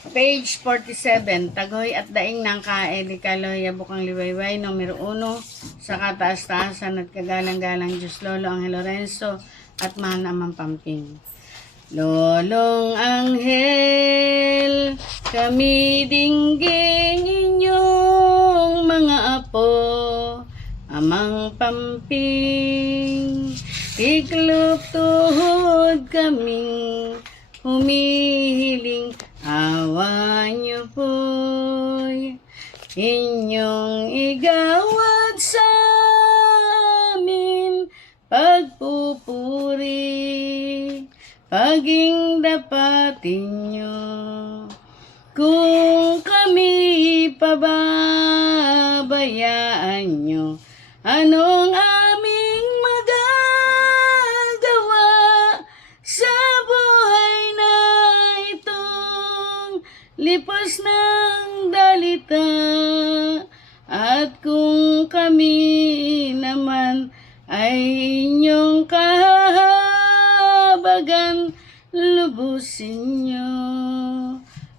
Page 47, Tagoy at Daing ng Kae di Kaloya Bukang Liwayway, numero 1, sa kataas-taasan at kagalang-galang Diyos Lolo Angel Lorenzo at Mahal na Amang Pamping. Lolong Anghel, kami dingging inyong mga apo, Amang Pamping, tiklop tuhod kaming humihiling inyong igawad sa amin pagpupuri paging dapatin niyo kung kami pababayaan niyo anong lipas ng dalita at kung kami naman ay inyong kahabagan lubusin niyo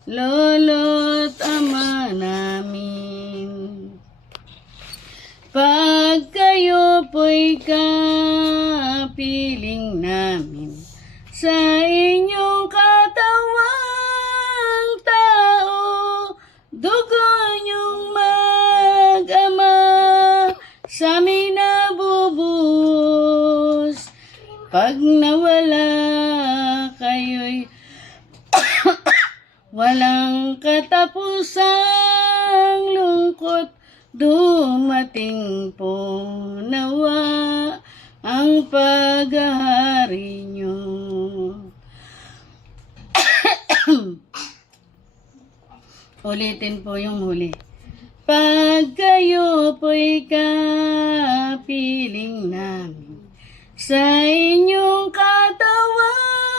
lolo't ama namin. Pag kayo po'y kapiling namin sa sa amin nabubus. Pag nawala kayo'y Walang katapusang lungkot dumating po nawa ang paghahari nyo. Ulitin po yung huli. Pag kayo po'y kapiling namin sa inyong katawang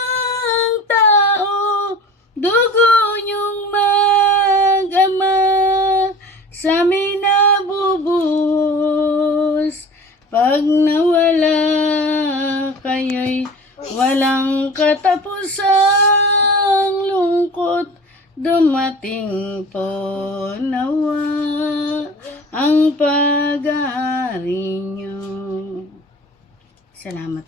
tao, dugo niyong mag-ama sa amin nabubuhos. Pag nawala kayo'y walang katapusang lungkot, dumating po nawa ang pag-aari niyo. Salamat